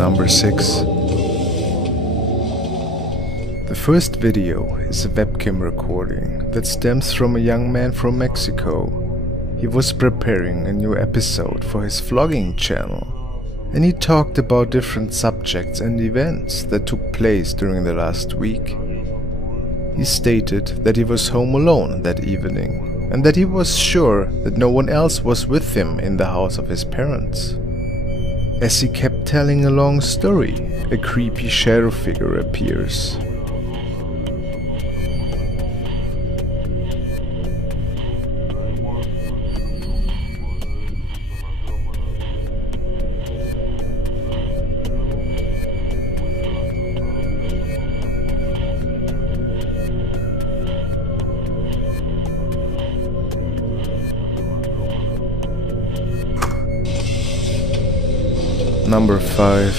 Number 6. The first video is a webcam recording that stems from a young man from Mexico. He was preparing a new episode for his vlogging channel, and he talked about different subjects and events that took place during the last week. He stated that he was home alone that evening, and that he was sure that no one else was with him in the house of his parents. As he kept telling a long story, a creepy shadow figure appears. Number 5.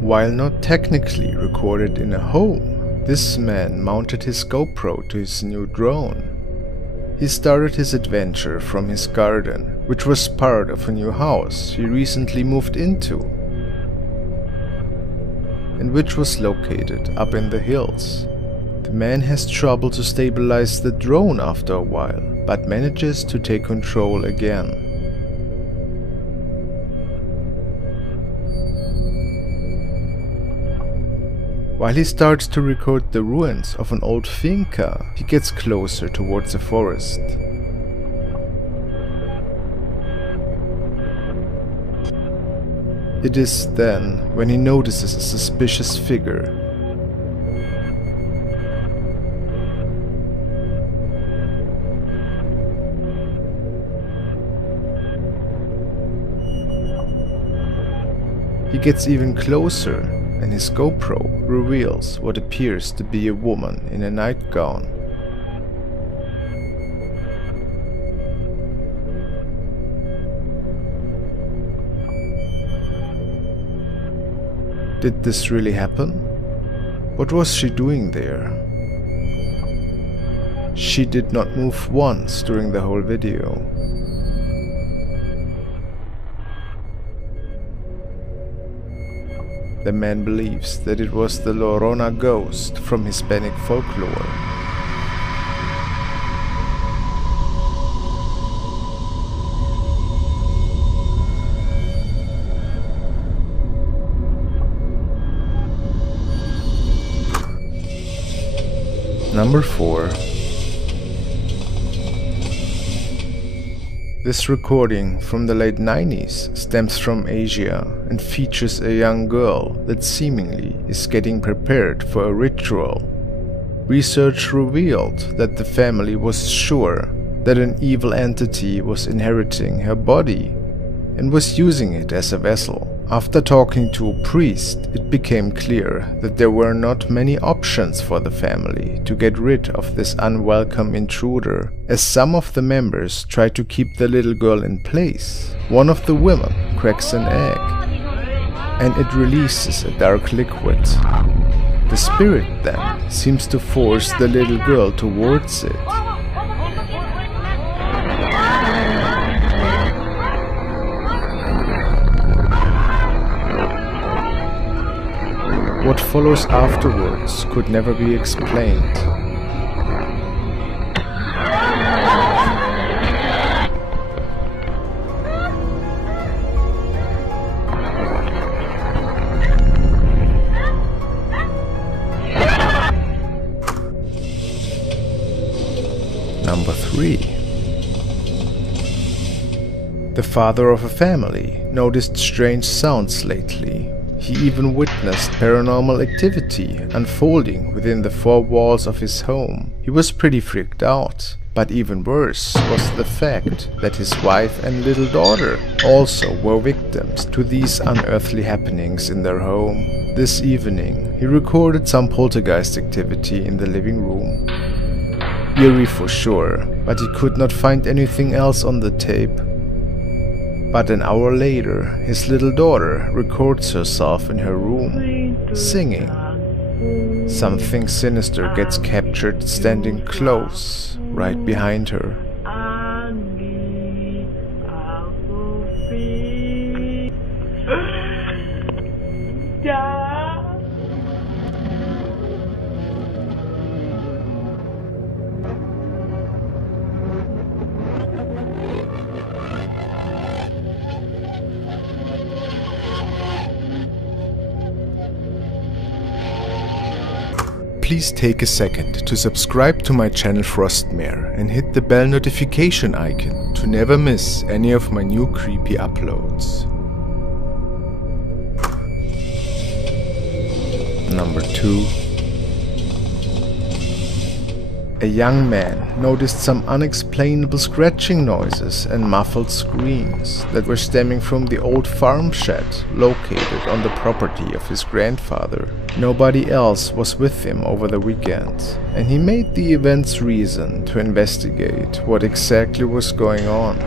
While not technically recorded in a home, this man mounted his GoPro to his new drone. He started his adventure from his garden, which was part of a new house he recently moved into, and which was located up in the hills. The man has trouble to stabilize the drone after a while, but manages to take control again. While he starts to record the ruins of an old finca, he gets closer towards the forest. It is then when he notices a suspicious figure. He gets even closer, and his GoPro reveals what appears to be a woman in a nightgown. Did this really happen? What was she doing there? She did not move once during the whole video. The man believes that it was the Llorona ghost from Hispanic folklore. Number 4. This recording from the late 90s stems from Asia and features a young girl that seemingly is getting prepared for a ritual. Research revealed that the family was sure that an evil entity was inheriting her body and was using it as a vessel. After talking to a priest, it became clear that there were not many options for the family to get rid of this unwelcome intruder, as some of the members try to keep the little girl in place. One of the women cracks an egg, and it releases a dark liquid. The spirit then seems to force the little girl towards it. What follows afterwards could never be explained. Number 3. The father of a family noticed strange sounds lately. He even witnessed paranormal activity unfolding within the 4 walls of his home. He was pretty freaked out, but even worse was the fact that his wife and little daughter also were victims to these unearthly happenings in their home. This evening, he recorded some poltergeist activity in the living room. Eerie for sure, but he could not find anything else on the tape. But an hour later, his little daughter records herself in her room, singing. Something sinister gets captured standing close, right behind her. please take a second to subscribe to my channel Frostmare and hit the bell notification icon to never miss any of my new creepy uploads. Number 2. A young man noticed some unexplainable scratching noises and muffled screams that were stemming from the old farm shed located on the property of his grandfather. Nobody else was with him over the weekend, and he made the event's reason to investigate what exactly was going on.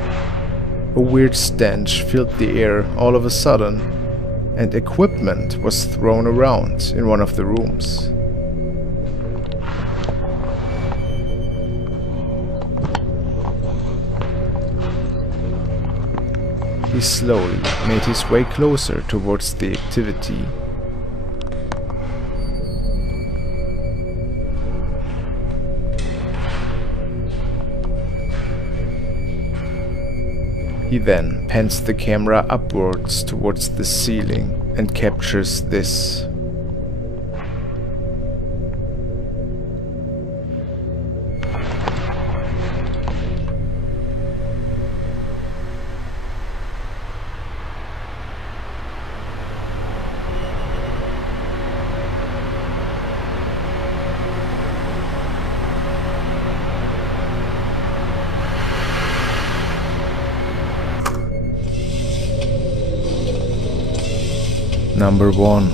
A weird stench filled the air all of a sudden, and equipment was thrown around in one of the rooms. He slowly made his way closer towards the activity. He then pans the camera upwards towards the ceiling and captures this. Number 1.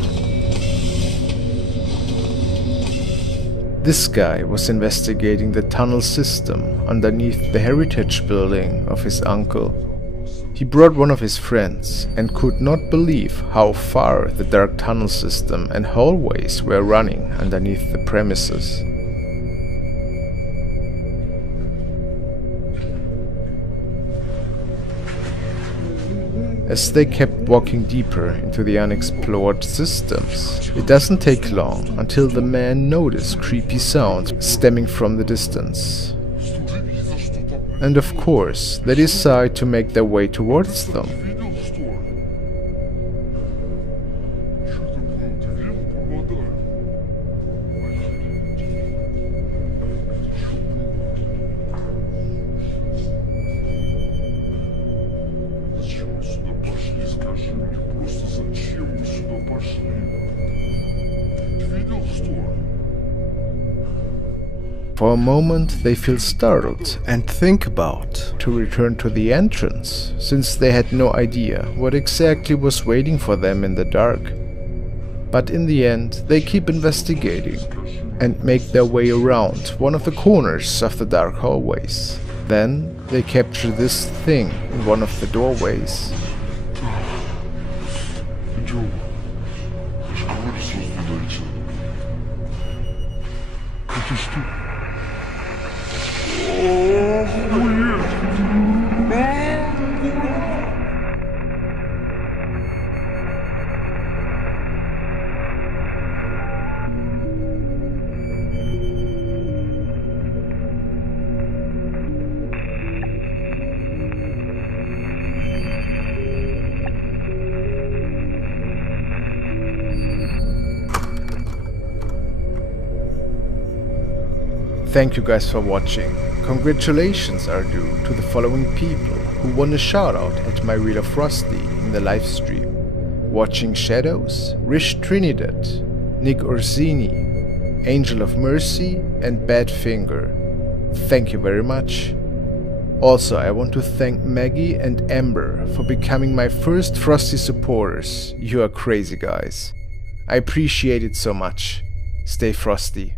This guy was investigating the tunnel system underneath the heritage building of his uncle. He brought one of his friends and could not believe how far the dark tunnel system and hallways were running underneath the premises. As they kept walking deeper into the unexplored systems, it doesn't take long until the man noticed creepy sounds stemming from the distance. And of course, they decide to make their way towards them. For a moment they feel startled and think about to return to the entrance, since they had no idea what exactly was waiting for them in the dark. But in the end they keep investigating and make their way around one of the corners of the dark hallways. Then they capture this thing in one of the doorways. Thank you guys for watching. Congratulations are due to the following people who won a shout out at my Reel of Frosty in the live stream: Watching Shadows, Rish Trinidad, Nick Orsini, Angel of Mercy, and Badfinger. Thank you very much. Also, I want to thank Maggie and Amber for becoming my first Frosty supporters. You are crazy guys. I appreciate it so much. Stay frosty.